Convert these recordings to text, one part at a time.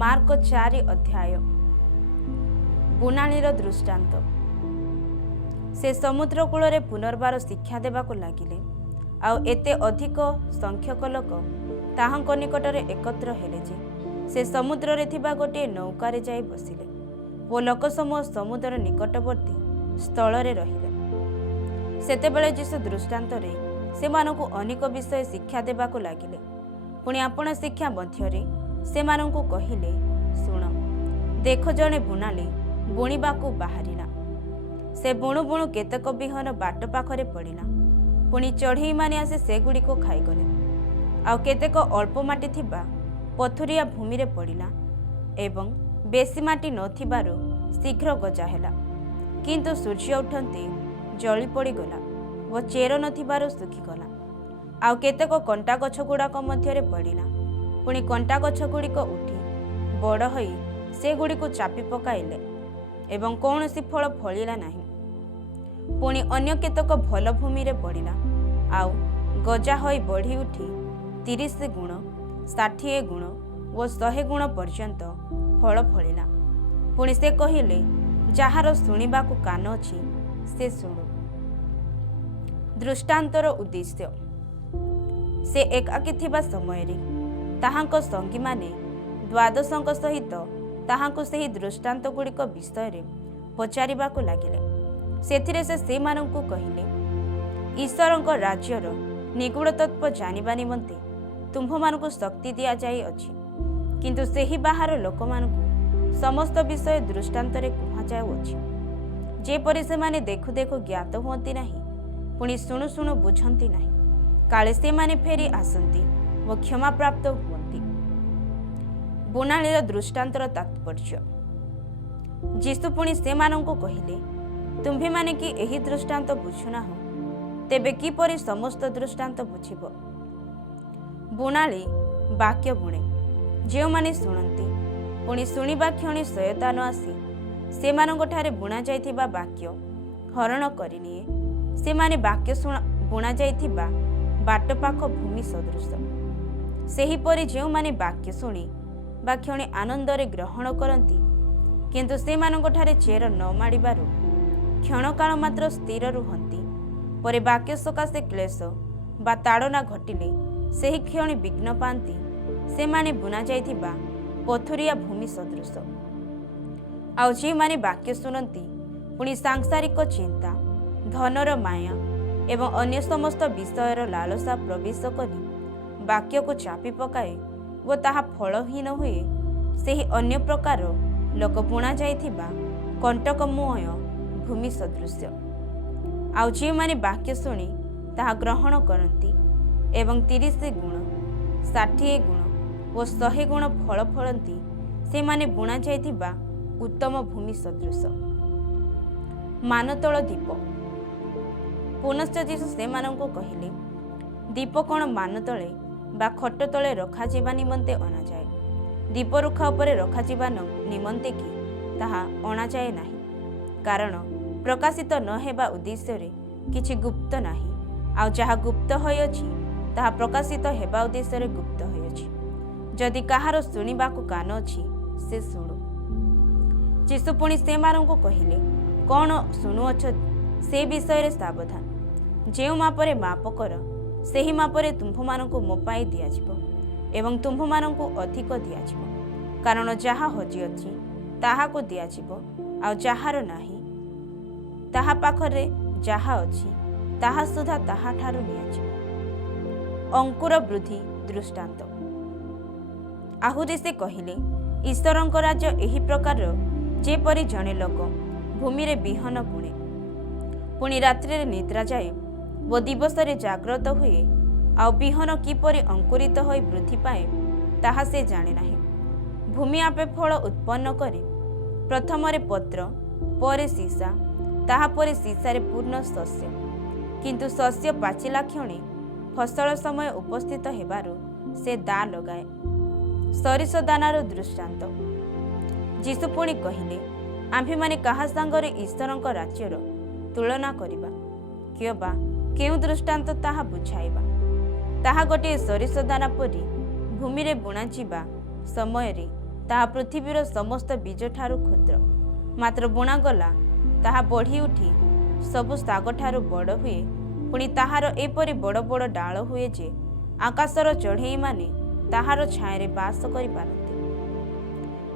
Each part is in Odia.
ମାର୍କ 4 ଅଧ୍ୟାୟ। ବୁଣାଳିର ଦୃଷ୍ଟାନ୍ତ। ସେ ସମୁଦ୍ର କୂଳରେ ପୁନର୍ବାର ଶିକ୍ଷା ଦେବାକୁ ଲାଗିଲେ, ଆଉ ଏତେ ଅଧିକ ସଂଖ୍ୟକ ଲୋକ ତାହାଙ୍କ ନିକଟରେ ଏକତ୍ର ହେଲେ ଯେ ସେ ସମୁଦ୍ରରେ ଥିବା ଗୋଟିଏ ନୌକାରେ ଯାଇ ବସିଲେ ଓ ଲୋକସମୂହ ସମୁଦ୍ର ନିକଟବର୍ତ୍ତୀ ସ୍ଥଳରେ ରହିଲେ। ସେତେବେଳେ ଯୀଶୁ ଦୃଷ୍ଟାନ୍ତରେ ସେମାନଙ୍କୁ ଅନେକ ବିଷୟ ଶିକ୍ଷା ଦେବାକୁ ଲାଗିଲେ। ପୁଣି ଆପଣ ଶିକ୍ଷା ମଧ୍ୟରେ ସେମାନଙ୍କୁ କହିଲେ, ଶୁଣ, ଦେଖ, ଜଣେ ବୁଣାଳି ବୁଣିବାକୁ ବାହାରିଲା। ସେ ବୁଣୁ ବୁଣୁ କେତେକ ବିହନ ବାଟ ପାଖରେ ପଡ଼ିଲା। ପୁଣି ଚଢ଼େଇମାନେ ଆସି ସେଗୁଡ଼ିକୁ ଖାଇଗଲେ। ଆଉ କେତେକ ଅଳ୍ପ ମାଟି ଥିବା ପଥୁରିଆ ଭୂମିରେ ପଡ଼ିଲା ଏବଂ ବେଶୀ ମାଟି ନଥିବାରୁ ଶୀଘ୍ର ଗଜା ହେଲା। କିନ୍ତୁ ସୂର୍ଯ୍ୟ ଉଠନ୍ତେ ଜଳି ପଡ଼ିଗଲା ଓ ଚେର ନଥିବାରୁ ଶୁଖିଗଲା। ଆଉ କେତେକ କଣ୍ଟା ଗଛ ଗୁଡ଼ାକ ମଧ୍ୟରେ ପଡ଼ିଲା। ପୁଣି କଣ୍ଟା ଗଛଗୁଡ଼ିକ ଉଠି ବଡ଼ ହୋଇ ସେଗୁଡ଼ିକୁ ଚାପି ପକାଇଲେ ଏବଂ କୌଣସି ଫଳ ଫଳିଲା ନାହିଁ। ପୁଣି ଅନ୍ୟ କେତେକ ଭଲ ଭୂମିରେ ପଡ଼ିଲା, ଆଉ ଗଜା ହୋଇ ବଢ଼ି ଉଠି 30 ଗୁଣ, 60 ଗୁଣ ଓ 100 ଗୁଣ ପର୍ଯ୍ୟନ୍ତ ଫଳ ଫଳିଲା। ପୁଣି ସେ କହିଲେ, ଯାହାର ଶୁଣିବାକୁ କାନ ଅଛି ସେ ଶୁଣୁ। ଦୃଷ୍ଟାନ୍ତର ଉଦ୍ଦେଶ୍ୟ। ସେ ଏକାକୀ ଥିବା ସମୟରେ ତାହାଙ୍କ ସଙ୍ଗୀମାନେ ଦ୍ୱାଦଶଙ୍କ ସହିତ ତାହାଙ୍କୁ ସେହି ଦୃଷ୍ଟାନ୍ତଗୁଡ଼ିକ ବିଷୟରେ ପଚାରିବାକୁ ଲାଗିଲେ। ସେଥିରେ ସେ ସେମାନଙ୍କୁ କହିଲେ, ଈଶ୍ୱରଙ୍କ ରାଜ୍ୟର ନିଗୁଢ଼ ତତ୍ତ୍ୱ ଜାଣିବା ନିମନ୍ତେ ତୁମ୍ଭମାନଙ୍କୁ ଶକ୍ତି ଦିଆଯାଇଅଛି, କିନ୍ତୁ ସେହି ବାହାର ଲୋକମାନଙ୍କୁ ସମସ୍ତ ବିଷୟ ଦୃଷ୍ଟାନ୍ତରେ କୁହାଯାଉଅଛି, ଯେପରି ସେମାନେ ଦେଖୁ ଦେଖୁ ଜ୍ଞାତ ହୁଅନ୍ତି ନାହିଁ, ପୁଣି ଶୁଣୁ ଶୁଣୁ ବୁଝନ୍ତି ନାହିଁ, କାଳେ ସେମାନେ ଫେରି ଆସନ୍ତି ଓ କ୍ଷମାପ୍ରାପ୍ତ ହୁଅନ୍ତି। ବୁଣାଳିର ଦୃଷ୍ଟାନ୍ତର ତାତ୍ପର୍ଯ୍ୟ। ଯୀଶୁ ପୁଣି ସେମାନଙ୍କୁ କହିଲେ, ତୁମ୍ଭେମାନେ କି ଏହି ଦୃଷ୍ଟାନ୍ତ ବୁଝୁନାହଁ? ତେବେ କିପରି ସମସ୍ତ ଦୃଷ୍ଟାନ୍ତ ବୁଝିବ? ବୁଣାଳି ବାକ୍ୟ ବୁଣେ। ଯେଉଁମାନେ ଶୁଣନ୍ତି, ପୁଣି ଶୁଣିବା କ୍ଷଣି ଶୟତାନ ଆସି ସେମାନଙ୍କଠାରେ ବୁଣାଯାଇଥିବା ବାକ୍ୟ ହରଣ କରିନିଏ। ସେମାନେ ବାକ୍ୟ ବୁଣାଯାଇଥିବା ବାଟ ପାଖ ଭୂମି ସଦୃଶ। ସେହିପରି ଯେଉଁମାନେ ବାକ୍ୟ ଶୁଣି ବା କ୍ଷଣି ଆନନ୍ଦରେ ଗ୍ରହଣ କରନ୍ତି, କିନ୍ତୁ ସେମାନଙ୍କଠାରେ ଚେର ନ ମାଡ଼ିବାରୁ କ୍ଷଣକାଳ ମାତ୍ର ସ୍ଥିର ରୁହନ୍ତି, ପରେ ବାକ୍ୟ ସକାଶେ କ୍ଲେଶ ବା ତାଡ଼ନା ଘଟିଲେ ସେହି କ୍ଷଣି ବିଘ୍ନ ପାଆନ୍ତି, ସେମାନେ ବୁଣାଯାଇଥିବା ପଥୁରିଆ ଭୂମି ସଦୃଶ। ଆଉ ଯେଉଁମାନେ ବାକ୍ୟ ଶୁଣନ୍ତି, ପୁଣି ସାଂସାରିକ ଚିନ୍ତା, ଧନର ମାୟା ଏବଂ ଅନ୍ୟ ସମସ୍ତ ବିଷୟର ଲାଲସା ପ୍ରବେଶ କରି ବାକ୍ୟକୁ ଚାପି ପକାଏ ଓ ତାହା ଫଳହୀନ ହୁଏ, ସେହି ଅନ୍ୟ ପ୍ରକାର ଲୋକ ବୁଣାଯାଇଥିବା କଣ୍ଟକମୟ ଭୂମି ସଦୃଶ୍ୟ। ଆଉ ଯେଉଁମାନେ ବାକ୍ୟ ଶୁଣି ତାହା ଗ୍ରହଣ କରନ୍ତି ଏବଂ 30 ଗୁଣ, 60 ଗୁଣ ଓ 100 ଗୁଣ ଫଳ ଫଳନ୍ତି, ସେମାନେ ବୁଣାଯାଇଥିବା ଉତ୍ତମ ଭୂମି ସଦୃଶ। ମାନତଳ ଦୀପ। ପୁନଶ୍ଚ ଯୀଶୁ ସେମାନଙ୍କୁ କହିଲେ, ଦୀପ କ'ଣ ମାନତଳେ ବା ଖଟ ତଳେ ରଖାଯିବା ନିମନ୍ତେ ଅଣାଯାଏ? ଦୀପ ରୁଖା ଉପରେ ରଖାଯିବା ନିମନ୍ତେ କି ତାହା ଅଣାଯାଏ ନାହିଁ, କାରଣ ପ୍ରକାଶିତ ନ ହେବା ଉଦ୍ଦେଶ୍ୟରେ କିଛି ଗୁପ୍ତ ନାହିଁ, ଆଉ ଯାହା ଗୁପ୍ତ ହୋଇଅଛି ତାହା ପ୍ରକାଶିତ ହେବା ଉଦ୍ଦେଶ୍ୟରେ ଗୁପ୍ତ ହୋଇଅଛି। ଯଦି କାହାର ଶୁଣିବାକୁ କାନ ଅଛି ସେ ଶୁଣୁ। ଯୀଶୁ ପୁଣି ସେମାନଙ୍କୁ କହିଲେ, କ'ଣ ଶୁଣୁଅଛ ସେ ବିଷୟରେ ସାବଧାନ। ଯେଉଁ ମାପରେ ମାପ କର, ସେହି ମାପରେ ତୁମ୍ଭମାନଙ୍କୁ ମୋପାଇ ଦିଆଯିବ ଏବଂ ତୁମ୍ଭମାନଙ୍କୁ ଅଧିକ ଦିଆଯିବ। କାରଣ ଯାହା ହଜିଅଛି ତାହାକୁ ଦିଆଯିବ, ଆଉ ଯାହାର ନାହିଁ, ତାହା ପାଖରେ ଯାହା ଅଛି ତାହା ସୁଦ୍ଧା ତାହାଠାରୁ ନିଆଯିବ। ଅଙ୍କୁର ବୃଦ୍ଧି ଦୃଷ୍ଟାନ୍ତ। ଆହୁରି ସେ କହିଲେ, ଈଶ୍ୱରଙ୍କ ରାଜ୍ୟ ଏହି ପ୍ରକାରର, ଯେପରି ଜଣେ ଲୋକ ଭୂମିରେ ବିହନ ବୁଣେ, ପୁଣି ରାତ୍ରିରେ ନିଦ୍ରା ଯାଏ ଓ ଦିବସରେ ଜାଗ୍ରତ ହୁଏ, ଆଉ ବିହନ କିପରି ଅଙ୍କୁରିତ ହୋଇ ବୃଦ୍ଧି ପାଏ ତାହା ସେ ଜାଣେ ନାହିଁ। ଭୂମି ଆପେ ଫଳ ଉତ୍ପନ୍ନ କରେ, ପ୍ରଥମରେ ପତ୍ର, ପରେ ସୀସା, ତାହାପରେ ସୀସାରେ ପୂର୍ଣ୍ଣ ଶସ୍ୟ। କିନ୍ତୁ ଶସ୍ୟ ପାଚିଲା କ୍ଷଣି ଫସଲ ସମୟ ଉପସ୍ଥିତ ହେବାରୁ ସେ ଦାଆ ଲଗାଏ। ସରିଷ ଦାନାର ଦୃଷ୍ଟାନ୍ତ। ଯୀଶୁ ପୁଣି କହିଲେ, ଆମ୍ଭେମାନେ କାହା ସାଙ୍ଗରେ ଈଶ୍ୱରଙ୍କ ରାଜ୍ୟର ତୁଳନା କରିବା? କିମ୍ବା କେଉଁ ଦୃଷ୍ଟାନ୍ତ ତାହା ବୁଝାଇବା? ତାହା ଗୋଟିଏ ସରିଷ ଦାନା ପରି ଭୂମିରେ ବୁଣାଯିବା ସମୟରେ ତାହା ପୃଥିବୀର ସମସ୍ତ ବୀଜଠାରୁ କ୍ଷୁଦ୍ର, ମାତ୍ର ବୁଣାଗଲା ତାହା ବଢ଼ି ଉଠି ସବୁ ଶାଗଠାରୁ ବଡ଼ ହୁଏ। ପୁଣି ତାହାର ଏପରି ବଡ଼ ବଡ଼ ଡାଳ ହୁଏ ଯେ ଆକାଶର ଚଢ଼େଇମାନେ ତାହାର ଛାୟାରେ ବାସ କରିପାରନ୍ତି।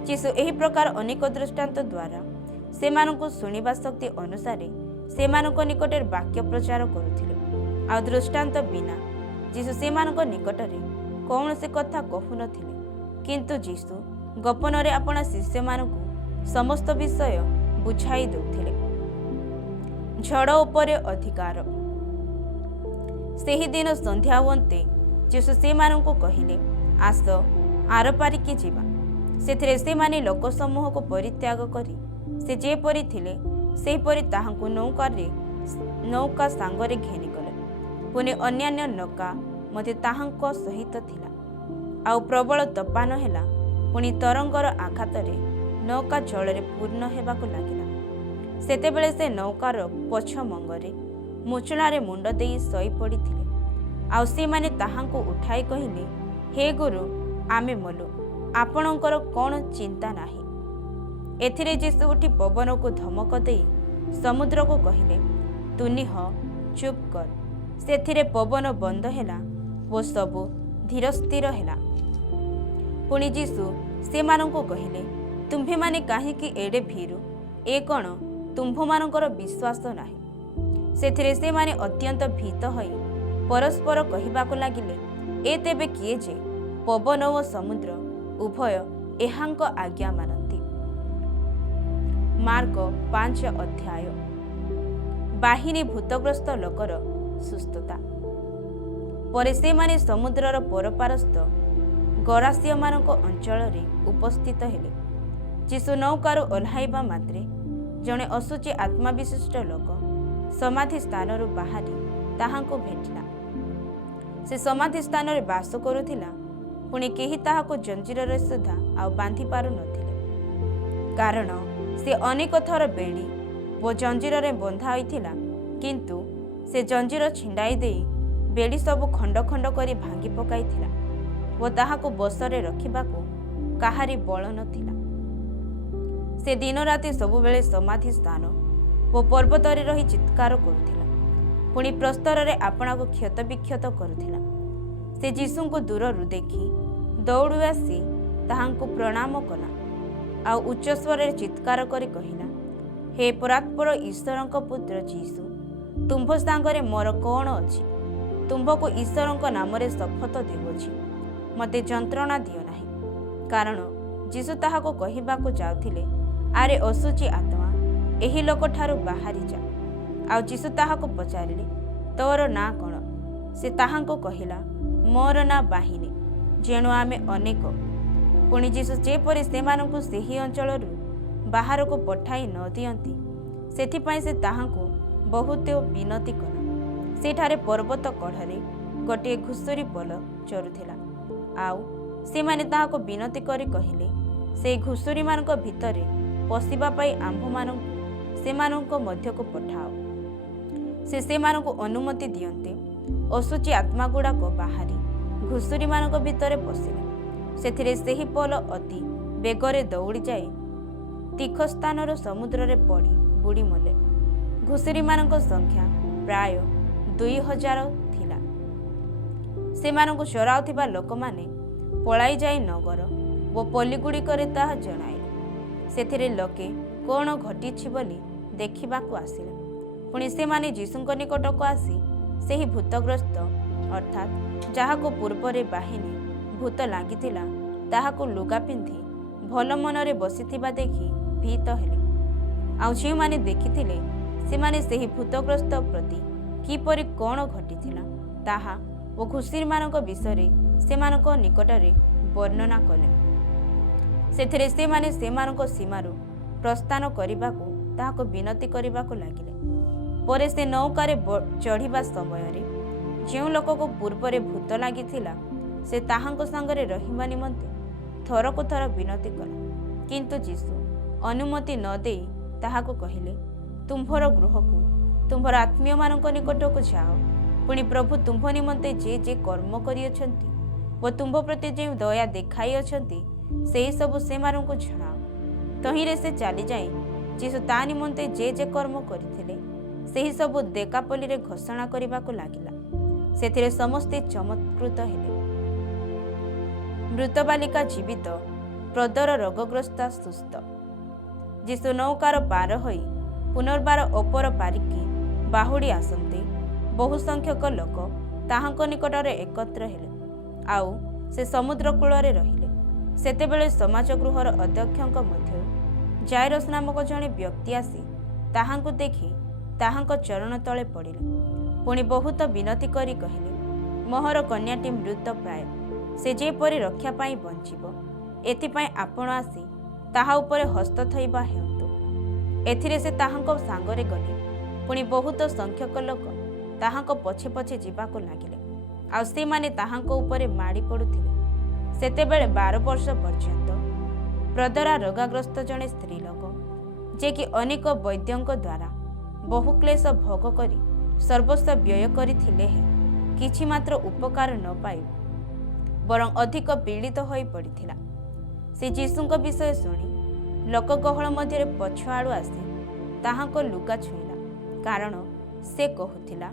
ଯୀଶୁ ଏହି ପ୍ରକାର ଅନେକ ଦୃଷ୍ଟାନ୍ତ ଦ୍ୱାରା ସେମାନଙ୍କୁ ଶୁଣିବା ଶକ୍ତି ଅନୁସାରେ ସେମାନଙ୍କ ନିକଟରେ ବାକ୍ୟ ପ୍ରଚାର କରୁଥିଲେ। ଆଉ ଦୃଷ୍ଟାନ୍ତ ବିନା ଯୀଶୁ ସେମାନଙ୍କ ନିକଟରେ କୌଣସି କଥା କହୁନଥିଲେ। କିନ୍ତୁ ଯୀଶୁ ଗୋପନରେ ଆପଣା ଶିଷ୍ୟମାନଙ୍କୁ ସମସ୍ତ ବିଷୟ ବୁଝାଇ ଦେଉଥିଲେ। ଝଡ଼ ଉପରେ ଅଧିକାର। ସେହିଦିନ ସନ୍ଧ୍ୟା ହୁଅନ୍ତେ ଯୀଶୁ ସେମାନଙ୍କୁ କହିଲେ, ଆସ ଆରପାରିକି ଯିବା। ସେଥିରେ ସେମାନେ ଲୋକସମୂହକୁ ପରିତ୍ୟାଗ କରି ସେ ଯେପରି ଥିଲେ ସେହିପରି ତାହାଙ୍କୁ ନୌକା ସାଙ୍ଗରେ ଘେନିଗଲେ। ପୁଣି ଅନ୍ୟାନ୍ୟ ନୌକା ମଧ୍ୟ ତାହାଙ୍କ ସହିତ ଥିଲା। ଆଉ ପ୍ରବଳ ତୋଫାନ ହେଲା। ପୁଣି ତରଙ୍ଗର ଆଘାତରେ ନୌକା ଜଳରେ ପୂର୍ଣ୍ଣ ହେବାକୁ ଲାଗିଲା। ସେତେବେଳେ ସେ ନୌକାର ପଛ ମଙ୍ଗରେ ମୁଚୁଣାରେ ମୁଣ୍ଡ ଦେଇ ଶୋଇ ପଡ଼ିଥିଲେ। ଆଉ ସେମାନେ ତାହାଙ୍କୁ ଉଠାଇ କହିଲେ, ହେ ଗୁରୁ, ଆମେ ମଲୁ, ଆପଣଙ୍କର କ'ଣ ଚିନ୍ତା ନାହିଁ? ଏଥିରେ ଯୀଶୁ ଉଠି ପବନକୁ ଧମକ ଦେଇ ସମୁଦ୍ରକୁ କହିଲେ, ତୁନି ହ, ଚୁପ୍ କର। ସେଥିରେ ପବନ ବନ୍ଦ ହେଲା ଓ ସବୁ ଧୀର ସ୍ଥିର ହେଲା। ପୁଣି ଯୀଶୁ ସେମାନଙ୍କୁ କହିଲେ, ତୁମ୍ଭେମାନେ କାହିଁକି ଏଡ଼େ ଭୀରୁ? ଏ କ'ଣ ତୁମ୍ଭମାନଙ୍କର ବିଶ୍ୱାସ ନାହିଁ? ସେଥିରେ ସେମାନେ ଅତ୍ୟନ୍ତ ଭୀତ ହୋଇ ପରସ୍ପର କହିବାକୁ ଲାଗିଲେ, ଏ ତେବେ କିଏ ଯେ ପବନ ଓ ସମୁଦ୍ର ଉଭୟ ଏହାଙ୍କ ଆଜ୍ଞା ମାନନ୍ତି? ମାର୍କ 5 ଅଧ୍ୟାୟ। ବାହିନୀ ଭୂତଗ୍ରସ୍ତ ଲୋକର ସୁସ୍ଥତା। ପରେ ସେମାନେ ସମୁଦ୍ରର ପରପାରସ୍ଥ ଗରାସିୟମାନଙ୍କ ଅଞ୍ଚଳରେ ଉପସ୍ଥିତ ହେଲେ। ଯୀଶୁ ନୌକାରୁ ଓହ୍ଲାଇବା ମାତ୍ରେ ଜଣେ ଅଶୁଚି ଆତ୍ମା ବିଶିଷ୍ଟ ଲୋକ ସମାଧି ସ୍ଥାନରୁ ବାହାରି ତାହାଙ୍କୁ ଭେଟିଲା। ସେ ସମାଧି ସ୍ଥାନରେ ବାସ କରୁଥିଲା। ପୁଣି କେହି ତାହାକୁ ଜଞ୍ଜିରରେ ସୁଦ୍ଧା ଆଉ ବାନ୍ଧି ପାରୁନଥିଲେ, କାରଣ ସେ ଅନେକ ଥର ବେଡ଼ି ଓ ଜଞ୍ଜିରରେ ବନ୍ଧା ହୋଇଥିଲା। କିନ୍ତୁ ସେ ଜଞ୍ଜିର ଛିଣ୍ଡାଇ ଦେଇ ବେଡ଼ି ସବୁ ଖଣ୍ଡ ଖଣ୍ଡ କରି ଭାଙ୍ଗି ପକାଇଥିଲା ଓ ତାହାକୁ ବଶରେ ରଖିବାକୁ କାହାରି ବଳ ନଥିଲା। ସେ ଦିନ ରାତି ସବୁବେଳେ ସମାଧି ସ୍ଥାନ ଓ ପର୍ବତରେ ରହି ଚିତ୍କାର କରୁଥିଲା। ପୁଣି ପ୍ରସ୍ତରରେ ଆପଣାକୁ କ୍ଷତ ବିକ୍ଷତ କରୁଥିଲା। ସେ ଯୀଶୁଙ୍କୁ ଦୂରରୁ ଦେଖି ଦୌଡ଼ି ଆସି ତାହାଙ୍କୁ ପ୍ରଣାମ କଲା। ଆଉ ଉଚ୍ଚସ୍ୱରରେ ଚିତ୍କାର କରି କହିଲା, ହେ ପରାତ୍ପର ଈଶ୍ୱରଙ୍କ ପୁତ୍ର ଯୀଶୁ, ତୁମ୍ଭ ସାଙ୍ଗରେ ମୋର କ'ଣ ଅଛି? ତୁମ୍ଭକୁ ଈଶ୍ୱରଙ୍କ ନାମରେ ଶପଥ ଦେଉଅଛି, ମୋତେ ଯନ୍ତ୍ରଣା ଦିଅ ନାହିଁ। କାରଣ ଯୀଶୁ ତାହାକୁ କହିବାକୁ ଯାଉଥିଲେ, ଆରେ ଅଶୁଚି ଆତ୍ମା, ଏହି ଲୋକଠାରୁ ବାହାରି ଯା। ଆଉ ଯୀଶୁ ତାହାକୁ ପଚାରିଲେ, ତୋର ନାଁ କ'ଣ? ସେ ତାହାଙ୍କୁ କହିଲା, ମୋର ନାଁ ବାହିନୀ, ଯେଣୁ ଆମେ ଅନେକ। ପୁଣି ଯୀଶୁ ଯେପରି ସେମାନଙ୍କୁ ସେହି ଅଞ୍ଚଳରୁ ବାହାରକୁ ପଠାଇ ନ ଦିଅନ୍ତି, ସେଥିପାଇଁ ସେ ତାହାଙ୍କୁ ବହୁତ ବିନତି କଲା। ସେଠାରେ ପର୍ବତ କଢ଼ରେ ଗୋଟିଏ ଘୁଷୁରି ପଲ ଚରୁଥିଲା। ଆଉ ସେମାନେ ତାହାକୁ ବିନତି କରି କହିଲେ, ସେହି ଘୁଷୁରିମାନଙ୍କ ଭିତରେ ପଶିବା ପାଇଁ ଆମ୍ଭମାନଙ୍କୁ ସେମାନଙ୍କ ମଧ୍ୟକୁ ପଠାଅ। ସେ ସେମାନଙ୍କୁ ଅନୁମତି ଦିଅନ୍ତେ। ଅଶୁଚି ଆତ୍ମାଗୁଡ଼ାକ ବାହାରି ଘୁଷୁରିମାନଙ୍କ ଭିତରେ ପଶିଲେ। ସେଥିରେ ସେହି ପଲ ଅତି ବେଗରେ ଦୌଡ଼ି ଯାଇ ତୀର୍ଥସ୍ଥାନରୁ ସମୁଦ୍ରରେ ପଡ଼ି ବୁଡ଼ି ମଲେ। ଘୁଷୁରିମାନଙ୍କ ସଂଖ୍ୟା ପ୍ରାୟ 2000 ଥିଲା। ସେମାନଙ୍କୁ ଚରାଉଥିବା ଲୋକମାନେ ପଳାଇ ଯାଇ ନଗର ଓ ପଲ୍ଲୀଗୁଡ଼ିକରେ ତାହା ଜଣାଇଲେ। ସେଥିରେ ଲୋକେ କ'ଣ ଘଟିଛି ବୋଲି ଦେଖିବାକୁ ଆସିଲେ। ପୁଣି ସେମାନେ ଯୀଶୁଙ୍କ ନିକଟକୁ ଆସି ସେହି ଭୂତଗ୍ରସ୍ତ ଅର୍ଥାତ୍ ଯାହାକୁ ପୂର୍ବରେ ବାହିନୀ ଭୂତ ଲାଗିଥିଲା ତାହାକୁ ଲୁଗା ପିନ୍ଧି ଭଲ ମନରେ ବସିଥିବା ଦେଖି ଭୀତ ହେଲେ। ଆଉ ଯେଉଁମାନେ ଦେଖିଥିଲେ ସେମାନେ ସେହି ଭୂତଗ୍ରସ୍ତ ପ୍ରତି କିପରି କ'ଣ ଘଟିଥିଲା ତାହା ଓ ଘୁଷୁରିମାନଙ୍କ ବିଷୟରେ ସେମାନଙ୍କ ନିକଟରେ ବର୍ଣ୍ଣନା କଲେ। ସେଥିରେ ସେମାନେ ସେମାନଙ୍କ ସୀମାରୁ ପ୍ରସ୍ଥାନ କରିବାକୁ ତାହାକୁ ବିନତି କରିବାକୁ ଲାଗିଲେ। ପରେ ସେ ନୌକାରେ ଚଢ଼ିବା ସମୟରେ ଯେଉଁ ଲୋକକୁ ପୂର୍ବରେ ଭୂତ ଲାଗିଥିଲା ସେ ତାହାଙ୍କ ସାଙ୍ଗରେ ରହିବା ନିମନ୍ତେ ଥରକୁ ଥର ବିନତି କଲା। କିନ୍ତୁ ଯୀଶୁ ଅନୁମତି ନ ଦେଇ ତାହାକୁ କହିଲେ, ତୁମ୍ଭର ଗୃହକୁ ତୁମ୍ଭର ଆତ୍ମୀୟମାନଙ୍କ ନିକଟକୁ ଯାଅ। ପୁଣି ପ୍ରଭୁ ତୁମ୍ଭ ନିମନ୍ତେ ଯେ କର୍ମ କରିଅଛନ୍ତି ଓ ତୁମ୍ଭ ପ୍ରତି ଯେଉଁ ଦୟା ଦେଖାଇଅଛନ୍ତି ସେହି ସବୁ ସେମାନଙ୍କୁ ଜଣାଅ। ତହିଁରେ ସେ ଚାଲିଯାଇ ଯୀଶୁ ତା ନିମନ୍ତେ ଯେ କର୍ମ କରିଥିଲେ ସେହି ସବୁ ଦେକାପୋଲିରେ ଘୋଷଣା କରିବାକୁ ଲାଗିଲା। ସେଥିରେ ସମସ୍ତେ ଚମତ୍କୃତ ହେଲେ। ମୃତ ବାଲିକା ଜୀବିତ, ପ୍ରଦର ରୋଗଗ୍ରସ୍ତା ସୁସ୍ଥ। ଯୀଶୁ ନୌକାର ପାର ହୋଇ ପୁନର୍ବାର ଅପର ପାରିକି ବାହୁଡ଼ି ଆସନ୍ତେ ବହୁ ସଂଖ୍ୟକ ଲୋକ ତାହାଙ୍କ ନିକଟରେ ଏକତ୍ର ହେଲେ, ଆଉ ସେ ସମୁଦ୍ର କୂଳରେ ରହିଲେ। ସେତେବେଳେ ସମାଜ ଗୃହର ଅଧ୍ୟକ୍ଷଙ୍କ ମଧ୍ୟରୁ ଜାଇରସ୍ ନାମକ ଜଣେ ବ୍ୟକ୍ତି ଆସି ତାହାଙ୍କୁ ଦେଖି ତାହାଙ୍କ ଚରଣ ତଳେ ପଡ଼ିଲେ। ପୁଣି ବହୁତ ବିନତି କରି କହିଲେ, ମୋହର କନ୍ୟାଟି ମୃତ ପ୍ରାୟ, ସେ ଯେପରି ରକ୍ଷା ପାଇଁ ବଞ୍ଚିବ, ଏଥିପାଇଁ ଆପଣ ଆସି ତାହା ଉପରେ ହସ୍ତ ଥୋଇବା ହେଉନ୍ତୁ। ଏଥିରେ ସେ ତାହାଙ୍କ ସାଙ୍ଗରେ ଗଲେ। ପୁଣି ବହୁତ ସଂଖ୍ୟକ ଲୋକ ତାହାଙ୍କ ପଛେ ପଛେ ଯିବାକୁ ଲାଗିଲେ, ଆଉ ସେମାନେ ତାହାଙ୍କ ଉପରେ ମାଡ଼ି ପଡ଼ୁଥିଲେ। ସେତେବେଳେ 12 ବର୍ଷ ପର୍ଯ୍ୟନ୍ତ ପ୍ରଦରା ରୋଗାଗ୍ରସ୍ତ ଜଣେ ସ୍ତ୍ରୀ ଲୋକ, ଯେ କି ଅନେକ ବୈଦ୍ୟଙ୍କ ଦ୍ୱାରା ବହୁ କ୍ଲେଶ ଭୋଗ କରି ସର୍ବସ୍ୱ ବ୍ୟୟ କରିଥିଲେ ହେଁ କିଛି ମାତ୍ର ଉପକାର ନ ପାଇ ବରଂ ଅଧିକ ପୀଡ଼ିତ ହୋଇ ପଡ଼ିଥିଲା। ସେ ଯୀଶୁଙ୍କ ବିଷୟ ଶୁଣି ଲୋକଗହଳ ମଧ୍ୟରେ ପଛଆଡ଼ୁ ଆସି ତାହାଙ୍କ ଲୁଗା ଛୁଇଁଲା, କାରଣ ସେ କହୁଥିଲା,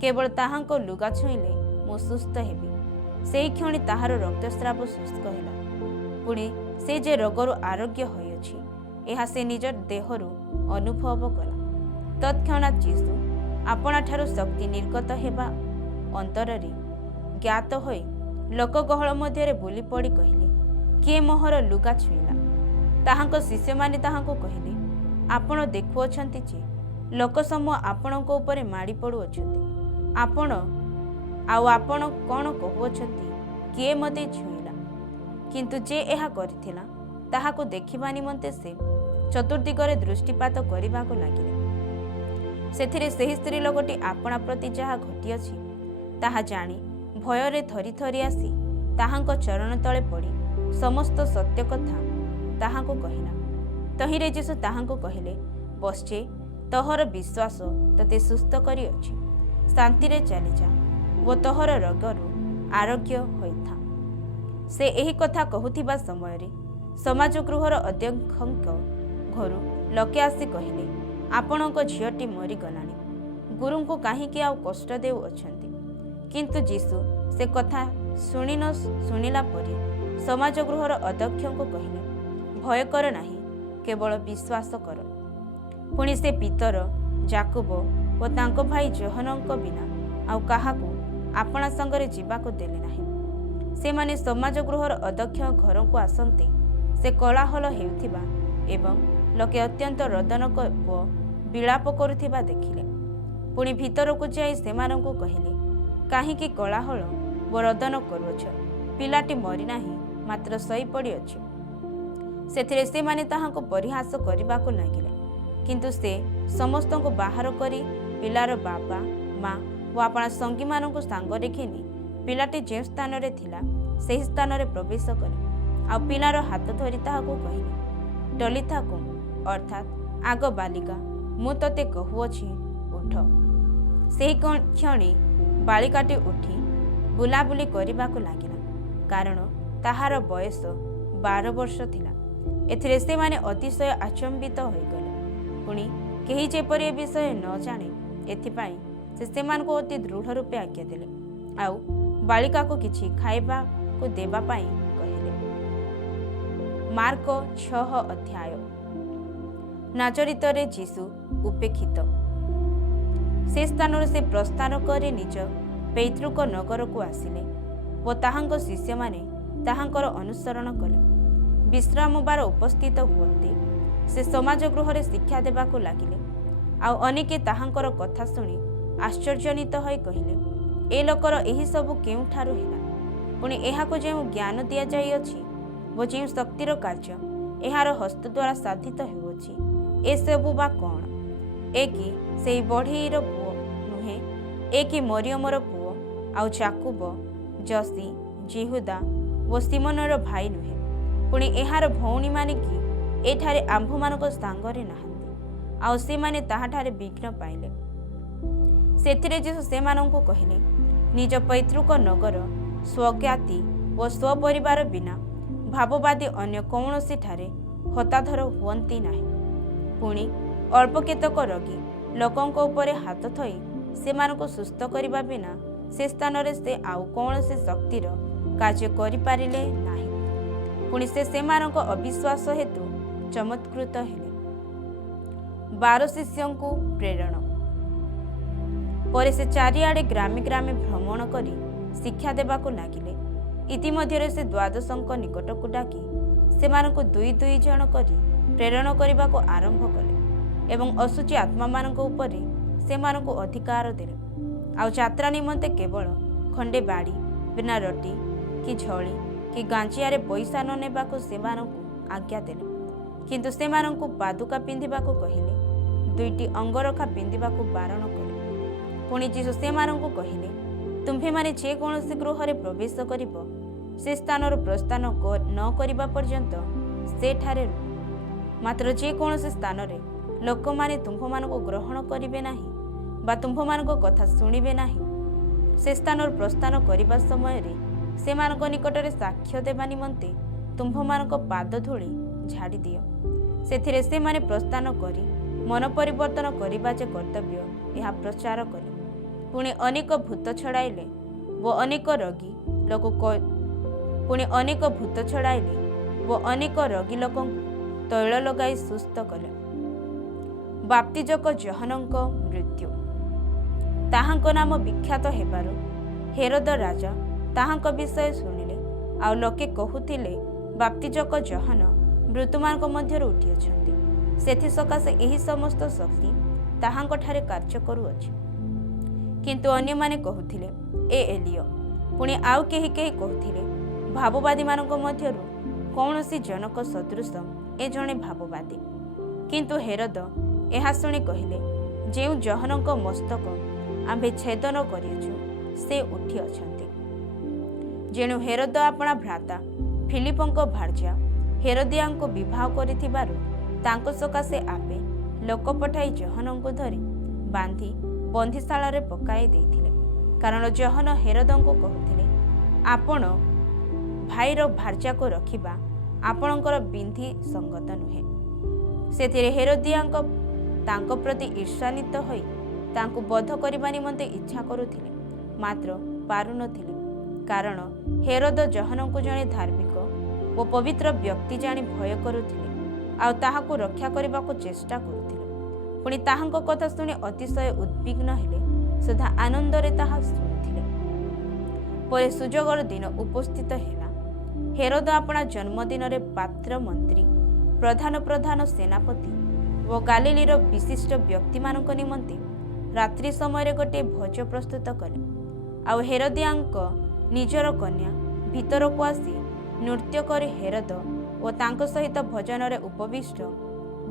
କେବଳ ତାହାଙ୍କ ଲୁଗା ଛୁଇଁଲେ ମୁଁ ସୁସ୍ଥ ହେବି। ସେହି କ୍ଷଣି ତାହାର ରକ୍ତସ୍ରାବ ଶୁଷ୍କ ହେଲା। ପୁଣି ସେ ଯେ ରୋଗରୁ ଆରୋଗ୍ୟ ହୋଇଅଛି, ଏହା ସେ ନିଜ ଦେହରୁ ଅନୁଭବ କଲା। ତତ୍କ୍ଷଣାତ୍ ଯୀଶୁ ଆପଣାଠାରୁ ଶକ୍ତି ନିର୍ଗତ ହେବା ଅନ୍ତରରେ ଜ୍ଞାତ ହୋଇ ଲୋକଗହଳ ମଧ୍ୟରେ ବୁଲି ପଡ଼ି କହିଲେ, କିଏ ମୋହର ଲୁଗା ଛୁଇଁଲା? ତାହାଙ୍କ ଶିଷ୍ୟମାନେ ତାହାଙ୍କୁ କହିଲେ, ଆପଣ ଦେଖୁଅଛନ୍ତି ଯେ ଲୋକ ସମୂହ ଆପଣଙ୍କ ଉପରେ ମାଡ଼ି ପଡ଼ୁଅଛନ୍ତି। ଆପଣ କ'ଣ କହୁଅଛନ୍ତି, କିଏ ମୋତେ ଛୁଇଁଲା? କିନ୍ତୁ ଯେ ଏହା କରିଥିଲା ତାହାକୁ ଦେଖିବା ନିମନ୍ତେ ସେ ଚତୁର୍ଦିଗରେ ଦୃଷ୍ଟିପାତ କରିବାକୁ ଲାଗିଲେ। ସେଥିରେ ସେହି ସ୍ତ୍ରୀ ଲୋକଟି ଆପଣା ପ୍ରତି ଯାହା ଘଟିଅଛି ତାହା ଜାଣି ଭୟରେ ଥରି ଥରି ଆସି ତାହାଙ୍କ ଚରଣ ତଳେ ପଡ଼ି ସମସ୍ତ ସତ୍ୟ କଥା ତାହାଙ୍କୁ କହିଲା। ତହିଁରେ ଯୀଶୁ ତାହାଙ୍କୁ କହିଲେ, ବତ୍ସେ, ତୋହର ବିଶ୍ୱାସ ତୋତେ ସୁସ୍ଥ କରିଅଛି। ଶାନ୍ତିରେ ଚାଲିଯା ଓ ତୋହର ରୋଗରୁ ଆରୋଗ୍ୟ ହୋଇଥା। ସେ ଏହି କଥା କହୁଥିବା ସମୟରେ ସମାଜ ଗୃହର ଅଧ୍ୟକ୍ଷଙ୍କ ଘରୁ ଲୋକେ ଆସି କହିଲେ, ଆପଣଙ୍କ ଝିଅଟି ମରିଗଲାଣି, ଗୁରୁଙ୍କୁ କାହିଁକି ଆଉ କଷ୍ଟ ଦେଉଅଛନ୍ତି? କିନ୍ତୁ ଯୀଶୁ ସେ କଥା ଶୁଣିଲା ପରେ ସମାଜ ଗୃହର ଅଧ୍ୟକ୍ଷଙ୍କୁ କହିଲେ, ଭୟ କର ନାହିଁ, କେବଳ ବିଶ୍ୱାସ କର। ପୁଣି ସେ ପିତର, ଯାକୋବ ଓ ତାଙ୍କ ଭାଇ ଯୋହନଙ୍କ ବିନା ଆଉ କାହାକୁ ଆପଣା ସାଙ୍ଗରେ ଯିବାକୁ ଦେଲେ ନାହିଁ। ସେମାନେ ସମାଜ ଗୃହର ଅଧ୍ୟକ୍ଷ ଘରକୁ ଆସନ୍ତେ ସେ କୋଳାହଳ ହେଉଥିବା ଏବଂ ଲୋକେ ଅତ୍ୟନ୍ତ ରୋଦନ ଓ ବିଳାପ କରୁଥିବା ଦେଖିଲେ। ପୁଣି ଭିତରକୁ ଯାଇ ସେମାନଙ୍କୁ କହିଲେ, କାହିଁକି କୋଳାହଳ ଓ ରୋଦନ କରୁଅଛ? ପିଲାଟି ମରିନାହିଁ, ମାତ୍ର ଶୋଇପଡ଼ିଅଛି। ସେଥିରେ ସେମାନେ ତାହାଙ୍କୁ ପରିହାସ କରିବାକୁ ଲାଗିଲେ। କିନ୍ତୁ ସେ ସମସ୍ତଙ୍କୁ ବାହାର କରି ପିଲାର ବାପା, ମା ଓ ଆପଣା ସଙ୍ଗୀମାନଙ୍କୁ ସାଙ୍ଗରେ ଘେନି ପିଲାଟି ଯେଉଁ ସ୍ଥାନରେ ଥିଲା ସେହି ସ୍ଥାନରେ ପ୍ରବେଶ କଲେ, ଆଉ ପିଲାର ହାତ ଧରି ତାହାକୁ କହିଲେ, ଟଲିଥା କୁମ୍, ଅର୍ଥାତ୍ ଆଗ ବାଲିକା, ମୁଁ ତୋତେ କହୁଅଛି, ଉଠ। ସେହି କ୍ଷଣି ବାଳିକାଟି ଉଠି ବୁଲାବୁଲି କରିବାକୁ ଲାଗିଲା, କାରଣ ତାହାର ବୟସ 12 ବର୍ଷ ଥିଲା। ଏଥିରେ ସେମାନେ ଅତିଶୟ ଆଚମ୍ବିତ ହୋଇଗଲେ। ପୁଣି କେହି ଯେପରି ଏ ବିଷୟ ନ ଜାଣେ ଏଥିପାଇଁ ସେ ସେମାନଙ୍କୁ ଅତି ଦୃଢ଼ ରୂପେ ଆଜ୍ଞା ଦେଲେ, ଆଉ ବାଳିକାକୁ କିଛି ଖାଇବାକୁ ଦେବା ପାଇଁ କହିଲେ। ମାର୍କ 6 ଅଧ୍ୟାୟ। ନାଜରିତରେ ଯୀଶୁ ଉପେକ୍ଷିତ। ସେ ସ୍ଥାନରୁ ସେ ପ୍ରସ୍ଥାନ କରି ନିଜ ପୈତୃକ ନଗରକୁ ଆସିଲେ ଓ ତାହାଙ୍କ ଶିଷ୍ୟମାନେ ତାହାଙ୍କର ଅନୁସରଣ କଲେ। ବିଶ୍ରାମବାର ଉପସ୍ଥିତ ହୁଅନ୍ତେ ସେ ସମାଜ ଗୃହରେ ଶିକ୍ଷା ଦେବାକୁ ଲାଗିଲେ, ଆଉ ଅନେକେ ତାହାଙ୍କର କଥା ଶୁଣି ଆଶ୍ଚର୍ଯ୍ୟାନ୍ୱିତ ହୋଇ କହିଲେ, ଏ ଲୋକର ଏହିସବୁ କେଉଁଠାରୁ ହେଲା? ପୁଣି ଏହାକୁ ଯେଉଁ ଜ୍ଞାନ ଦିଆଯାଇଅଛି ଓ ଯେଉଁ ଶକ୍ତିର କାର୍ଯ୍ୟ ଏହାର ହସ୍ତ ଦ୍ୱାରା ସାଧିତ ହେଉଅଛି, ଏସବୁ ବା କ'ଣ? ଏ କି ସେହି ବଢ଼େଇର ପୁଅ ନୁହେଁ? ଏ କି ମରିୟମର ପୁଅ, ଆଉ ଯାକୋବ, ଯୋସି, ଯିହୁଦା ଓ ସିମୋନର ଭାଇ ନୁହେଁ? ପୁଣି ଏହାର ଭଉଣୀମାନେ କି ଏଠାରେ ଆମ୍ଭମାନଙ୍କ ସାଙ୍ଗରେ ନାହାନ୍ତି? ଆଉ ସେମାନେ ତାହାଠାରେ ବିଘ୍ନ ପାଇଲେ। ସେଥିରେ ଯୀଶୁ ସେମାନଙ୍କୁ କହିଲେ, ନିଜ ପୈତୃକ ନଗର, ସ୍ୱଜ୍ଞାତି ଓ ସ୍ୱପରିବାର ବିନା ଭାବବାଦୀ ଅନ୍ୟ କୌଣସିଠାରେ ହତାଧର ହୁଅନ୍ତି ନାହିଁ। ପୁଣି ଅଳ୍ପ କେତେକ ରୋଗୀ ଲୋକଙ୍କ ଉପରେ ହାତ ଥୋଇ ସେମାନଙ୍କୁ ସୁସ୍ଥ କରିବା ବିନା ସେ ସ୍ଥାନରେ ସେ ଆଉ କୌଣସି ଶକ୍ତିର କାର୍ଯ୍ୟ କରିପାରିଲେ ନାହିଁ। ପୁଣି ସେ ସେମାନଙ୍କ ଅବିଶ୍ୱାସ ହେତୁ ଚମତ୍କୃତ ହେଲେ। 12 ଶିଷ୍ୟଙ୍କୁ ପ୍ରେରଣ। ପରେ ସେ ଚାରିଆଡ଼େ ଗ୍ରାମେ ଗ୍ରାମେ ଭ୍ରମଣ କରି ଶିକ୍ଷା ଦେବାକୁ ଲାଗିଲେ। ଇତିମଧ୍ୟରେ ସେ 12ଙ୍କ ନିକଟକୁ ଡାକି ସେମାନଙ୍କୁ 2 ଜଣ କରି ପ୍ରେରଣ କରିବାକୁ ଆରମ୍ଭ କଲେ ଏବଂ ଅଶୁଚି ଆତ୍ମାମାନଙ୍କ ଉପରେ ସେମାନଙ୍କୁ ଅଧିକାର ଦେଲେ। ଆଉ ଯାତ୍ରା ନିମନ୍ତେ କେବଳ ଖଣ୍ଡେ ବାଡ଼ି, ବିନା ରୋଟି କି ଝଳି କି ଗାଞ୍ଜିଆରେ ପଇସା ନ ନେବାକୁ ସେମାନଙ୍କୁ ଆଜ୍ଞା ଦେଲେ। କିନ୍ତୁ ସେମାନଙ୍କୁ ପାଦୁକା ପିନ୍ଧିବାକୁ କହିଲେ, 2ଟି ଅଙ୍ଗରଖା ପିନ୍ଧିବାକୁ ବାରଣ କଲେ। ପୁଣି ଯୀଶୁ ସେମାନଙ୍କୁ କହିଲେ, ତୁମ୍ଭେମାନେ ଯେକୌଣସି ଗୃହରେ ପ୍ରବେଶ କରିବ, ସେ ସ୍ଥାନରୁ ପ୍ରସ୍ଥାନ ନ କରିବା ପର୍ଯ୍ୟନ୍ତ ସେଠାରେ ରୁହ। ମାତ୍ର ଯେକୌଣସି ସ୍ଥାନରେ ଲୋକମାନେ ତୁମ୍ଭମାନଙ୍କୁ ଗ୍ରହଣ କରିବେ ନାହିଁ ବା ତୁମ୍ଭମାନଙ୍କ କଥା ଶୁଣିବେ ନାହିଁ, ସେ ସ୍ଥାନରୁ ପ୍ରସ୍ଥାନ କରିବା ସମୟରେ ସେମାନଙ୍କ ନିକଟରେ ସାକ୍ଷ୍ୟ ଦେବା ନିମନ୍ତେ ତୁମ୍ଭମାନଙ୍କ ପାଦ ଧୂଳି ଝାଡ଼ି ଦିଅ। ସେଥିରେ ସେମାନେ ପ୍ରସ୍ଥାନ କରି ମନ ପରିବର୍ତ୍ତନ କରିବା ଯେ କର୍ତ୍ତବ୍ୟ, ଏହା ପ୍ରଚାର କଲେ। ପୁଣି ଅନେକ ଭୂତ ଛଡ଼ାଇଲେ ଓ ଅନେକ ରୋଗୀ ଲୋକଙ୍କୁ ତୈଳ ଲଗାଇ ସୁସ୍ଥ କଲେ। ବାପ୍ତିଜକ ଯୋହାନଙ୍କ ମୃତ୍ୟୁ। ତାହାଙ୍କ ନାମ ବିଖ୍ୟାତ ହେବାରୁ ହେରୋଦ ରାଜା ତାହାଙ୍କ ବିଷୟ ଶୁଣିଲେ। ଆଉ ଲୋକେ କହୁଥିଲେ, ବାପ୍ତିଜକ ଯୋହାନ ମୃତ୍ୟୁମାନଙ୍କ ମଧ୍ୟରୁ ଉଠିଅଛନ୍ତି। ସେଥିସକାଶେ ଏହି ସମସ୍ତ ଶକ୍ତି ତାହାଙ୍କଠାରେ କାର୍ଯ୍ୟ କରୁଅଛି। କିନ୍ତୁ ଅନ୍ୟମାନେ କହୁଥିଲେ, ଏ ଏଲିୟ। ପୁଣି ଆଉ କେହି କହୁଥିଲେ, ଭାବବାଦୀମାନଙ୍କ ମଧ୍ୟରୁ କୌଣସି ଜଣକ ସଦୃଶ ଏ ଜଣେ ଭାବବାଦୀ। କିନ୍ତୁ ହେରୋଦ ଏହା ଶୁଣି କହିଲେ, ଯେଉଁ ଯୋହାନଙ୍କ ମସ୍ତକ ଆମ୍ଭେ ଛେଦନ କରିଅଛୁ, ସେ ଉଠିଅଛନ୍ତି। ଯେଣୁ ହେରୋଦ ଆପଣା ଭ୍ରାତା ଫିଲିପଙ୍କ ଭାର୍ଯ୍ୟା ହେରୋଦିଆଙ୍କୁ ବିବାହ କରିଥିବାରୁ ତାଙ୍କ ସକାଶେ ଆପେ ଲୋକ ପଠାଇ ଯୋହାନଙ୍କୁ ଧରି ବାନ୍ଧି ବନ୍ଦିଶାଳାରେ ପକାଇ ଦେଇଥିଲେ। କାରଣ ଯୋହାନ ହେରୋଦଙ୍କୁ କହୁଥିଲେ, ଆପଣ ଭାଇର ଭାର୍ଯ୍ୟାକୁ ରଖିବା ଆପଣଙ୍କର ବିଧି ସଙ୍ଗତ ନୁହେଁ। ସେଥିରେ ହେରୋଦିଆଙ୍କ ତାଙ୍କ ପ୍ରତି ଈର୍ଷାନ୍ୱିତ ହୋଇ ତାଙ୍କୁ ବଧ କରିବା ନିମନ୍ତେ ଇଚ୍ଛା କରୁଥିଲେ, ମାତ୍ର ପାରୁନଥିଲେ। କାରଣ ହେରୋଦ ଯୋହାନଙ୍କୁ ଜଣେ ଧାର୍ମିକ ଓ ପବିତ୍ର ବ୍ୟକ୍ତି ଜାଣି ଭୟ କରୁଥିଲେ, ଆଉ ତାହାକୁ ରକ୍ଷା କରିବାକୁ ଚେଷ୍ଟା କରୁଥିଲେ। ପୁଣି ତାହାଙ୍କ କଥା ଶୁଣି ଅତିଶୟ ଉଦ୍ବିଗ୍ନ ହେଲେ ସୁଦ୍ଧା ଆନନ୍ଦରେ ତାହା ଶୁଣୁଥିଲେ। ପରେ ସୁଯୋଗର ଦିନ ଉପସ୍ଥିତ ହେଲା। ହେରୋଦ ଆପଣା ଜନ୍ମଦିନରେ ପାତ୍ର ମନ୍ତ୍ରୀ, ପ୍ରଧାନ ସେନାପତି ଓ ଗାଲିଲୀର ବିଶିଷ୍ଟ ବ୍ୟକ୍ତିମାନଙ୍କ ନିମନ୍ତେ ରାତ୍ରି ସମୟରେ ଗୋଟିଏ ଭୋଜ ପ୍ରସ୍ତୁତ କଲେ। ଆଉ ହେରୋଦିଆଙ୍କ ନିଜର କନ୍ୟା ଭିତରକୁ ଆସି ନୃତ୍ୟ କରି ହେରୋଦ ଓ ତାଙ୍କ ସହିତ ଭୋଜନରେ ଉପବିଷ୍ଟ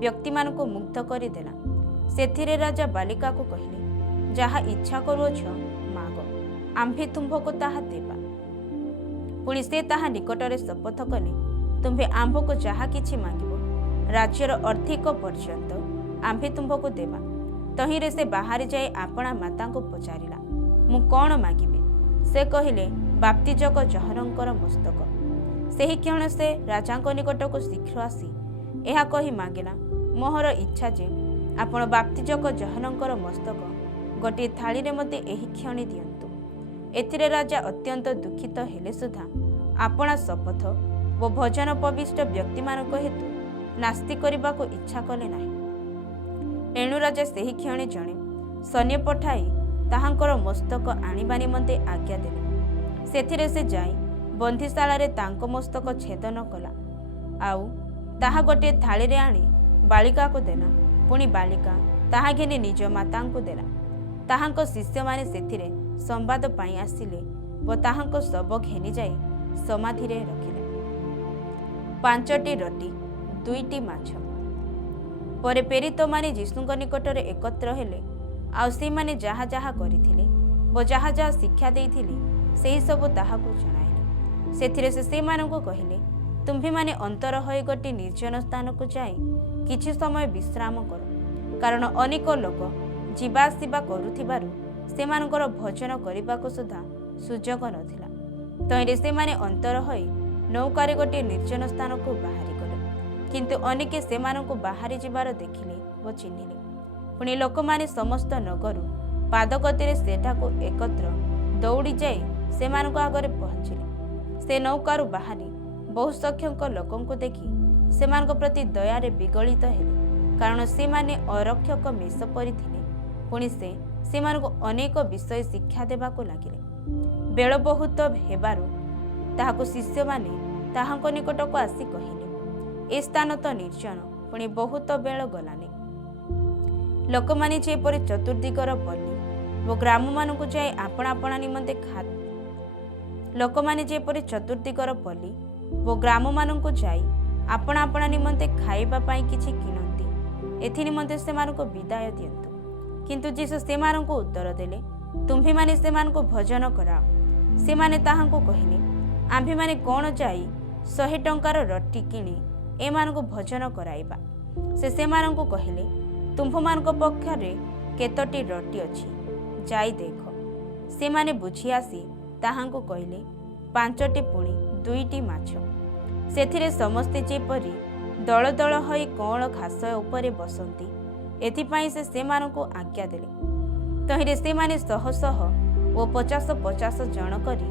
ବ୍ୟକ୍ତିମାନଙ୍କୁ ମୁଗ୍ଧ କରିଦେଲା। ସେଥିରେ ରାଜା ବାଳିକାକୁ କହିଲେ, ଯାହା ଇଚ୍ଛା କରୁଅଛ ମାଗ, ଆମ୍ଭେ ତୁମ୍ଭକୁ ତାହା ଦେବା। ପୁଣି ସେ ତାହା ନିକଟରେ ଶପଥ କଲେ, ତୁମ୍ଭେ ଆମ୍ଭକୁ ଯାହା କିଛି ମାଗିବ, ରାଜ୍ୟର ଅର୍ଦ୍ଧେକ ପର୍ଯ୍ୟନ୍ତ ଆମ୍ଭେ ତୁମ୍ଭକୁ ଦେବା। ତହିଁରେ ସେ ବାହାରି ଯାଇ ଆପଣା ମାତାଙ୍କୁ ପଚାରିଲା, ମୁଁ କ'ଣ ମାଗିବି? ସେ କହିଲେ, ବାପ୍ତିଜକ ଯୋହାନଙ୍କର ମସ୍ତକ। ସେହି କ୍ଷଣ ସେ ରାଜାଙ୍କ ନିକଟକୁ ଶୀଘ୍ର ଆସି ଏହା କହି ମାଗିଲା, ମୋହର ଇଚ୍ଛା ଯେ ଆପଣ ବାପ୍ତିଜକ ଯୋହାନଙ୍କର ମସ୍ତକ ଗୋଟିଏ ଥାଳିରେ ମୋତେ ଏହି କ୍ଷଣି ଦିଅନ୍ତୁ। ଏଥିରେ ରାଜା ଅତ୍ୟନ୍ତ ଦୁଃଖିତ ହେଲେ ସୁଦ୍ଧା ଆପଣା ଶପଥ ଓ ଭୋଜନ ପବିଷ୍ଟ ବ୍ୟକ୍ତିମାନଙ୍କ ହେତୁ ନାସ୍ତି କରିବାକୁ ଇଚ୍ଛା କଲେ ନାହିଁ। ଏଣୁ ରାଜା ସେହି କ୍ଷଣି ଜଣେ ସୈନ୍ୟ ପଠାଇ ତାହାଙ୍କର ମସ୍ତକ ଆଣିବା ନିମନ୍ତେ ଆଜ୍ଞା ଦେଲେ। ସେଥିରେ ସେ ଯାଇ ବନ୍ଦିଶାଳାରେ ତାଙ୍କ ମସ୍ତକ ଛେଦନ କଲା, ଆଉ ତାହା ଗୋଟିଏ ଥାଳିରେ ଆଣି ବାଳିକାକୁ ଦେଲା। ପୁଣି ବାଳିକା ତାହା ଘେନି ନିଜ ମାତାଙ୍କୁ ଦେଲା। ତାହାଙ୍କ ଶିଷ୍ୟମାନେ ସେଥିରେ ସମ୍ବାଦ ପାଇ ଆସିଲେ ଓ ତାହାଙ୍କ ଶବ ଘେନି ଯାଇ ସମାଧିରେ ରଖିଲେ। 5ଟି ରୋଟି 2ଟି ମାଛ। ପରେ ପ୍ରେରିତମାନେ ଯୀଶୁଙ୍କ ନିକଟରେ ଏକତ୍ର ହେଲେ, ଆଉ ସେମାନେ ଯାହା ଯାହା କରିଥିଲେ ଓ ଯାହା ଯାହା ଶିକ୍ଷା ଦେଇଥିଲେ ସେହି ସବୁ ତାହାକୁ ଜଣାଇଲେ। ସେଥିରେ ସେ ସେମାନଙ୍କୁ କହିଲେ, ତୁମ୍ଭେମାନେ ଅନ୍ତର ହୋଇ ଗୋଟିଏ ନିର୍ଜନ ସ୍ଥାନକୁ ଯାଇ କିଛି ସମୟ ବିଶ୍ରାମ କର। କାରଣ ଅନେକ ଲୋକ ଯିବା ଆସିବା କରୁଥିବାରୁ ସେମାନଙ୍କର ଭୋଜନ କରିବାକୁ ସୁଦ୍ଧା ସୁଯୋଗ ନଥିଲା। ତହିଁରେ ସେମାନେ ଅନ୍ତର ହୋଇ ନୌକାରେ ଗୋଟିଏ ନିର୍ଜନ ସ୍ଥାନକୁ ବାହାରିଗଲେ। କିନ୍ତୁ ଅନେକେ ସେମାନଙ୍କୁ ବାହାରି ଯିବାର ଦେଖିଲେ ଓ ଚିହ୍ନିଲେ। ପୁଣି ଲୋକମାନେ ସମସ୍ତ ନଗରରୁ ପାଦଗତିରେ ସେଠାକୁ ଏକତ୍ର ଦୌଡ଼ି ଯାଇ ସେମାନଙ୍କ ଆଗରେ ପହଞ୍ଚିଲେ। ସେ ନୌକାରୁ ବାହାରି ବହୁ ସଂଖ୍ୟକ ଲୋକଙ୍କୁ ଦେଖି ସେମାନଙ୍କ ପ୍ରତି ଦୟାରେ ବିଗଳିତ ହେଲେ, କାରଣ ସେମାନେ ଅରକ୍ଷକ ମେଷ ପରି ଥିଲେ। ପୁଣି ସେ ସେମାନଙ୍କୁ ଅନେକ ବିଷୟ ଶିକ୍ଷା ଦେବାକୁ ଲାଗିଲେ। ବେଳ ବହୁତ ହେବାରୁ ତାହାକୁ ଶିଷ୍ୟମାନେ ତାହାଙ୍କ ନିକଟକୁ ଆସି କହିଲେ, ଏ ସ୍ଥାନ ତ ନିର୍ଜନ, ପୁଣି ବହୁତ ବେଳ ଗଲାନି। ଲୋକମାନେ ଯେପରି ଚତୁର୍ଦିଗର ପଲ୍ଲୀ ଓ ଗ୍ରାମମାନଙ୍କୁ ଯାଇ ଆପଣା ଆପଣା ନିମନ୍ତେ ଆପଣା ଆପଣା ନିମନ୍ତେ ଖାଇବା ପାଇଁ କିଛି କିଣନ୍ତି, ଏଥି ନିମନ୍ତେ ସେମାନଙ୍କୁ ବିଦାୟ ଦିଅନ୍ତୁ। କିନ୍ତୁ ଯୀଶୁ ସେମାନଙ୍କୁ ଉତ୍ତର ଦେଲେ, ତୁମ୍ଭେମାନେ ସେମାନଙ୍କୁ ଭୋଜନ କରାଅ। ସେମାନେ ତାହାଙ୍କୁ କହିଲେ, ଆମ୍ଭେମାନେ କ'ଣ ଯାଇ 100 ଟଙ୍କାର ରୋଟି କିଣି ଏମାନଙ୍କୁ ଭୋଜନ କରାଇବା? ସେ ସେମାନଙ୍କୁ କହିଲେ, ତୁମ୍ଭମାନଙ୍କ ପାଖରେ କେତୋଟି ରୋଟି ଅଛି, ଯାଇ ଦେଖ। ସେମାନେ ବୁଝି ଆସି ତାହାଙ୍କୁ କହିଲେ, 5ଟି ପୁଣି 2ଟି ମାଛ। ସେଥିରେ ସମସ୍ତେ ଯେପରି ଦଳ ଦଳ ହୋଇ କଅଁଳ ଘାସ ଉପରେ ବସନ୍ତି, ଏଥିପାଇଁ ସେ ସେମାନଙ୍କୁ ଆଜ୍ଞା ଦେଲେ। ତହିଁରେ ସେମାନେ 100 ଓ 50 ଜଣ କରି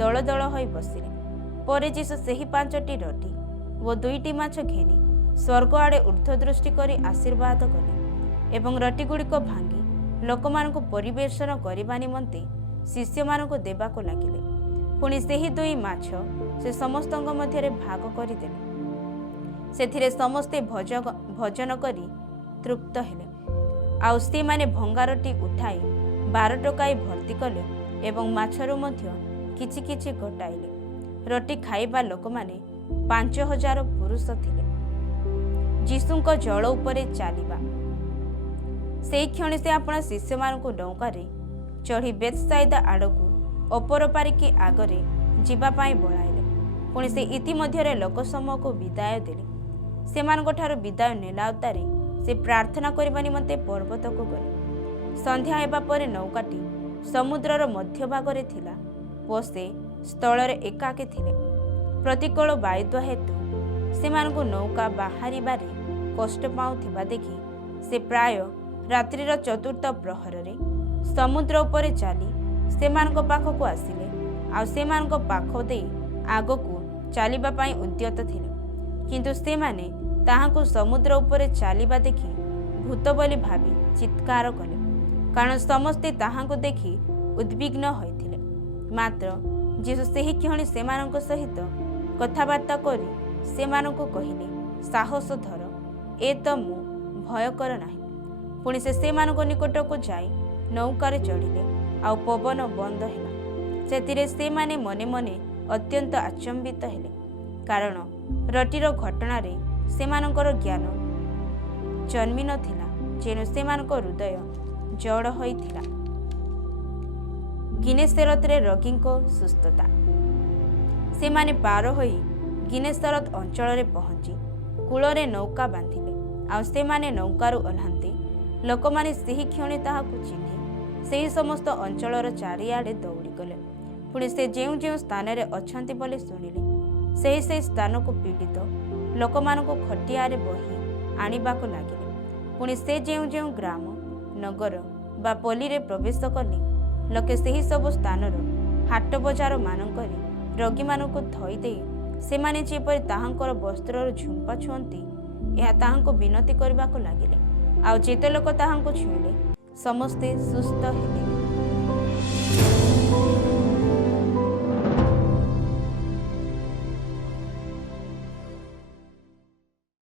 ଦଳ ଦଳ ହୋଇ ବସିଲେ। ପରେ ଯୀଶୁ ସେହି 5ଟି ରୋଟି ଓ 2ଟି ମାଛ ଘେନି ସ୍ୱର୍ଗ ଆଡ଼େ ଊର୍ଦ୍ଧ୍ୱଦୃଷ୍ଟି କରି ଆଶୀର୍ବାଦ କଲେ ଏବଂ ରୋଟିଗୁଡ଼ିକ ଭାଙ୍ଗି ଲୋକମାନଙ୍କୁ ପରିବେଷଣ କରିବା ନିମନ୍ତେ ଶିଷ୍ୟମାନଙ୍କୁ ଦେବାକୁ ଲାଗିଲେ। ପୁଣି ସେହି 2 ମାଛ ସେ ସମସ୍ତଙ୍କ ମଧ୍ୟରେ ଭାଗ କରିଦେଲେ। ସେଥିରେ ସମସ୍ତେ ଭୋଜନ କରି ତୃପ୍ତ ହେଲେ। ଆଉ ସେମାନେ ଭଙ୍ଗା ରୋଟି ଉଠାଇ 12 ଟୋକାଇ ଭର୍ତ୍ତି କଲେ ଏବଂ ମାଛରୁ ମଧ୍ୟ କିଛି କିଛି ଗୋଟାଇଲେ। ରୋଟି ଖାଇବା ଲୋକମାନେ 5000 ପୁରୁଷ ଥିଲେ। ଯୀଶୁଙ୍କ ଜଳ ଉପରେ ଚାଲିବା। ସେହି କ୍ଷଣି ସେ ଆପଣା ଶିଷ୍ୟମାନଙ୍କୁ ନୌକାରେ ଚଢ଼ି ବେଥସାଇଦା ଆଡ଼କୁ ଅପର ପାରିକି ଆଗରେ ଯିବା ପାଇଁ ବଳାଇଲେ। ପୁଣି ସେ ଇତିମଧ୍ୟରେ ଲୋକସମୂହକୁ ବିଦାୟ ଦେଲେ। ସେମାନଙ୍କଠାରୁ ବିଦାୟ ନେଲା ଉତ୍ତାରେ ସେ ପ୍ରାର୍ଥନା କରିବା ନିମନ୍ତେ ପର୍ବତକୁ ଗଲେ। ସନ୍ଧ୍ୟା ହେବା ପରେ ନୌକାଟି ସମୁଦ୍ରର ମଧ୍ୟଭାଗରେ ଥିଲା ଓ ସେ ସ୍ଥଳରେ ଏକାକୀ ଥିଲେ। ପ୍ରତିକୂଳ ବାୟୁଦ୍ୱା ହେତୁ ସେମାନଙ୍କୁ ନୌକା ବାହାରିବାରେ କଷ୍ଟ ପାଉଥିବା ଦେଖି ସେ ପ୍ରାୟ ରାତ୍ରିର 4ର୍ଥ ପ୍ରହରରେ ସମୁଦ୍ର ଉପରେ ଚାଲି ସେମାନଙ୍କ ପାଖକୁ ଆସିଲେ। ଆଉ ସେମାନଙ୍କ ପାଖ ଦେଇ ଆଗକୁ ଚାଲିବା ପାଇଁ ଉଦ୍ୟତ ଥିଲେ। କିନ୍ତୁ ସେମାନେ ତାହାଙ୍କୁ ସମୁଦ୍ର ଉପରେ ଚାଲିବା ଦେଖି ଭୂତ ବୋଲି ଭାବି ଚିତ୍କାର କଲେ, କାରଣ ସମସ୍ତେ ତାହାଙ୍କୁ ଦେଖି ଉଦ୍ବିଗ୍ନ ହୋଇଥିଲେ। ମାତ୍ର ଯୀଶୁ ସେହି କ୍ଷଣି ସେମାନଙ୍କ ସହିତ କଥାବାର୍ତ୍ତା କରି ସେମାନଙ୍କୁ କହିଲେ, ସାହସ ଧର, ଏ ତ ମୁଁ, ଭୟ କର ନାହିଁ। ପୁଣି ସେ ସେମାନଙ୍କ ନିକଟକୁ ଯାଇ ନୌକାରେ ଚଢ଼ିଲେ, ଆଉ ପବନ ବନ୍ଦ ହେଲା। ସେଥିରେ ସେମାନେ ମନେ ମନେ ଅତ୍ୟନ୍ତ ଆଚମ୍ବିତ ହେଲେ, କାରଣ ରୋଟିର ଘଟଣାରେ ସେମାନଙ୍କର ଜ୍ଞାନ ଜନ୍ମି ନଥିଲା, ଯେଣୁ ସେମାନଙ୍କ ହୃଦୟ ଜଡ଼ ହୋଇଥିଲା। ଗିନେସେରତରେ ରୋଗୀଙ୍କ ସୁସ୍ଥତା। ସେମାନେ ପାର ହୋଇ ଗିନେସରତ ଅଞ୍ଚଳରେ ପହଞ୍ଚି କୂଳରେ ନୌକା ବାନ୍ଧିଲେ। ଆଉ ସେମାନେ ନୌକାରୁ ଓହ୍ଲାନ୍ତି। ଲୋକମାନେ ସେହି କ୍ଷଣି ତାହାକୁ ଚିହ୍ନି ସେହି ସମସ୍ତ ଅଞ୍ଚଳର ଚାରିଆଡ଼େ ଦୌଡ଼ିଗଲେ। ପୁଣି ସେ ଯେଉଁ ଯେଉଁ ସ୍ଥାନରେ ଅଛନ୍ତି ବୋଲି ଶୁଣିଲେ, ସେହି ସ୍ଥାନକୁ ପୀଡ଼ିତ ଲୋକମାନଙ୍କୁ ଖଟିଆରେ ବହି ଆଣିବାକୁ ଲାଗିଲେ। ପୁଣି ସେ ଯେଉଁ ଯେଉଁ ଗ୍ରାମ, ନଗର ବା ପଲ୍ଲୀରେ ପ୍ରବେଶ କଲେ, ଲୋକେ ସେହି ସବୁ ସ୍ଥାନର ହାଟ ବଜାର ମାନଙ୍କରେ ରୋଗୀମାନଙ୍କୁ ଥୋଇ ଦେଇ ସେମାନେ ଯେପରି ତାହାଙ୍କର ବସ୍ତ୍ରର ଝୁମ୍ପା ଛୁଅନ୍ତି, ଏହା ତାହାଙ୍କୁ ବିନତି କରିବାକୁ ଲାଗିଲେ। ଆଉ ଯେତେ ଲୋକ ତାହାଙ୍କୁ ଛୁଇଁଲେ ସମସ୍ତେ ସୁସ୍ଥ ହେଲେ।